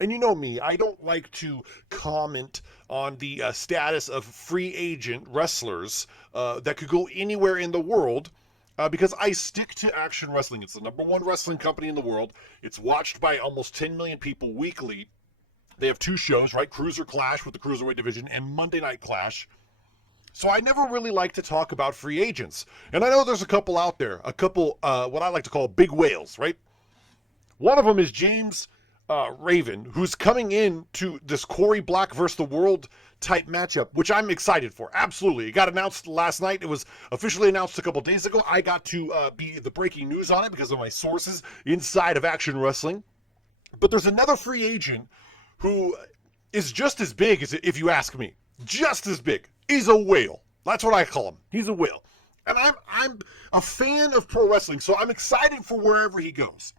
And you know me, I don't like to comment on the status of free agent wrestlers that could go anywhere in the world because I stick to Action Wrestling. It's the number one wrestling company in the world. It's watched by almost 10 million people weekly. They have two shows, right? Cruiser Clash with the Cruiserweight division and Monday Night Clash. So I never really like to talk about free agents. And I know there's a couple out there, a couple, what I like to call big whales, right? One of them is James Raven, who's coming in to this Corey Black versus the World type matchup, which I'm excited for. Absolutely. It got announced last night. It was officially announced a couple days ago. I got to be the breaking news on it because of my sources inside of Action Wrestling. But there's another free agent who is just as big as, if you ask me, just as big. He's a whale. That's what I call him. He's a whale. And I'm a fan of pro wrestling, so I'm excited for wherever he goes.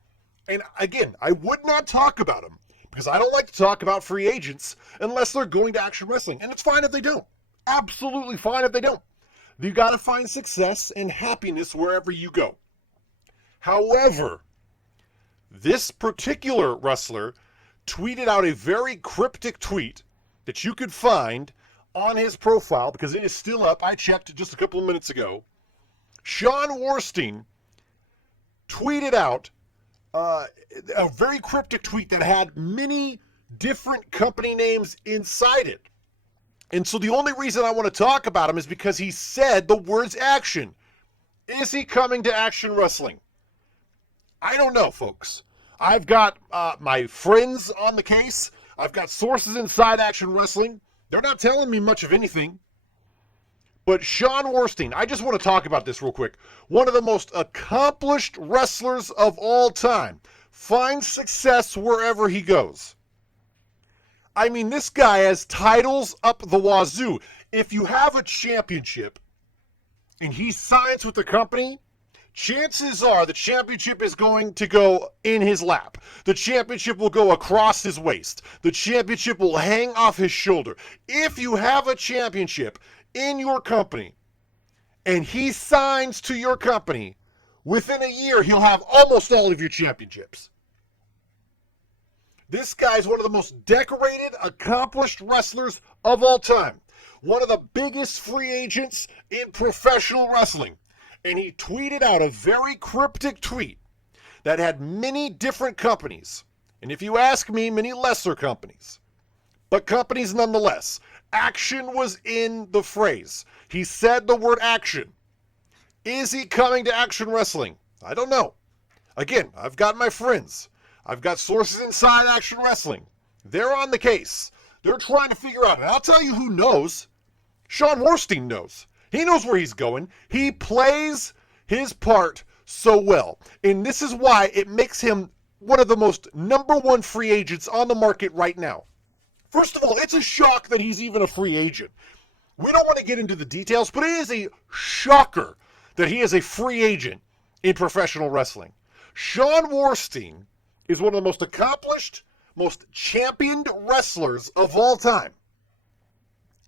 And again, I would not talk about him because I don't like to talk about free agents unless they're going to Action Wrestling. And it's fine if they don't. Absolutely fine if they don't. You got to find success and happiness wherever you go. However, this particular wrestler tweeted out a very cryptic tweet that you could find on his profile because it is still up. I checked just a couple of minutes ago. Shawn Warstein tweeted out a very cryptic tweet that had many different company names inside it. And so the only reason I want to talk about him is because he said the words action. Is he coming to Action Wrestling? I don't know, folks. I've got my friends on the case. I've got sources inside Action Wrestling. They're not telling me much of anything. But Shawn Warstein, I just want to talk about this real quick. One of the most accomplished wrestlers of all time. Finds success wherever he goes. I mean, this guy has titles up the wazoo. If you have a championship and he signs with the company, chances are the championship is going to go in his lap. The championship will go across his waist. The championship will hang off his shoulder. If you have a championship in your company and he signs to your company, within a year he'll have almost all of your championships. This guy's one of the most decorated, accomplished wrestlers of all time. One of the biggest free agents in professional wrestling. And he tweeted out a very cryptic tweet that had many different companies. And if you ask me, many lesser companies. But companies nonetheless. Action was in the phrase. He said the word action. Is he coming to Action Wrestling? I don't know. Again, I've got my friends. I've got sources inside Action Wrestling. They're on the case. They're trying to figure out. And I'll tell you who knows. Shawn Warstein knows. He knows where he's going. He plays his part so well. And this is why it makes him one of the most number one free agents on the market right now. First of all, it's a shock that he's even a free agent. We don't want to get into the details, but it is a shocker that he is a free agent in professional wrestling. Shawn Warstein is one of the most accomplished, most championed wrestlers of all time.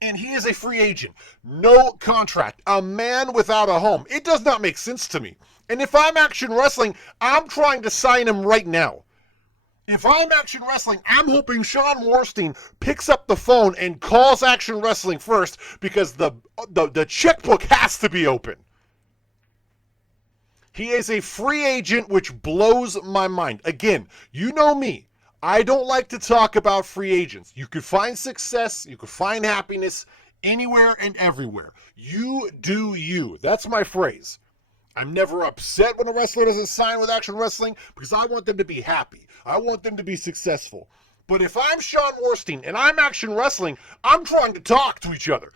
And he is a free agent. No contract. A man without a home. It does not make sense to me. And if I'm Action Wrestling, I'm trying to sign him right now. If I'm Action Wrestling, I'm hoping Shawn Warstein picks up the phone and calls Action Wrestling first because the checkbook has to be open. He is a free agent, which blows my mind. Again, you know me. I don't like to talk about free agents. You could find success, you could find happiness anywhere and everywhere. You do you. That's my phrase. I'm never upset when a wrestler doesn't sign with Action Wrestling because I want them to be happy. I want them to be successful. But if I'm Shawn Warstein and I'm Action Wrestling, I'm trying to talk to each other.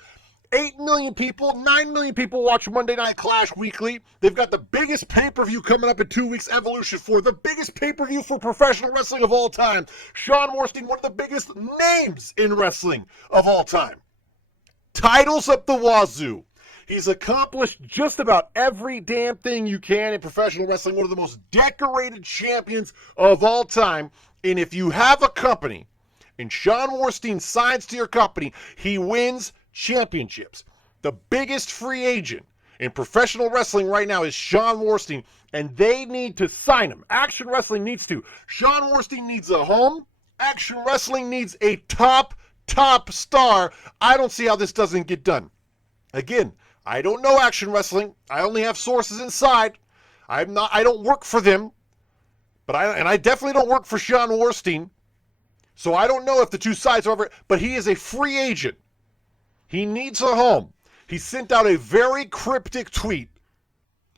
8 million people, 9 million people watch Monday Night Clash weekly. They've got the biggest pay-per-view coming up in 2 weeks, Evolution 4, the biggest pay-per-view for professional wrestling of all time. Shawn Warstein, one of the biggest names in wrestling of all time. Titles up the wazoo. He's accomplished just about every damn thing you can in professional wrestling. One of the most decorated champions of all time. And if you have a company and Shawn Warstein signs to your company, he wins championships. The biggest free agent in professional wrestling right now is Shawn Warstein, and they need to sign him. Action Wrestling needs to. Shawn Warstein needs a home, Action Wrestling needs a top star. I don't see how this doesn't get done. Again, I don't know Action Wrestling. I only have sources inside. I don't work for them. But I definitely don't work for Shawn Warstein. So I don't know if the two sides are over, but he is a free agent. He needs a home. He sent out a very cryptic tweet.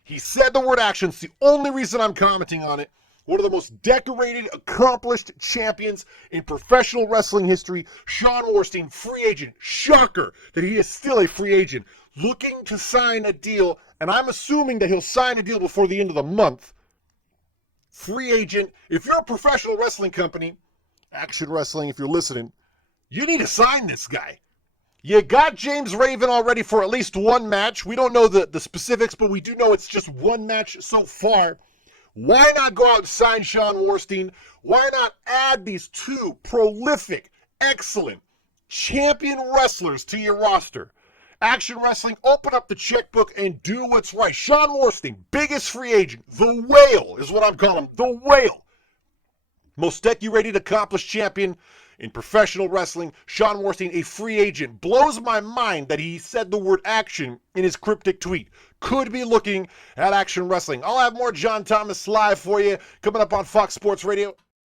He said the word action. It's the only reason I'm commenting on it. One of the most decorated, accomplished champions in professional wrestling history, Shawn Warstein, free agent. Shocker that he is still a free agent, looking to sign a deal, and I'm assuming that he'll sign a deal before the end of the month. Free agent. If you're a professional wrestling company, Action Wrestling, if you're listening, you need to sign this guy. You got James Raven already for at least one match. We don't know the specifics, but we do know it's just one match so far. Why not go out and sign Shawn Warstein? Why not add these two prolific, excellent, champion wrestlers to your roster? Action Wrestling, open up the checkbook and do what's right. Shawn Warstein, biggest free agent. The Whale is what I'm calling him. The Whale. Most decorated, accomplished champion in professional wrestling. Shawn Warstein, a free agent. Blows my mind that he said the word action in his cryptic tweet. Could be looking at Action Wrestling. I'll have more John Thomas live for you coming up on Fox Sports Radio.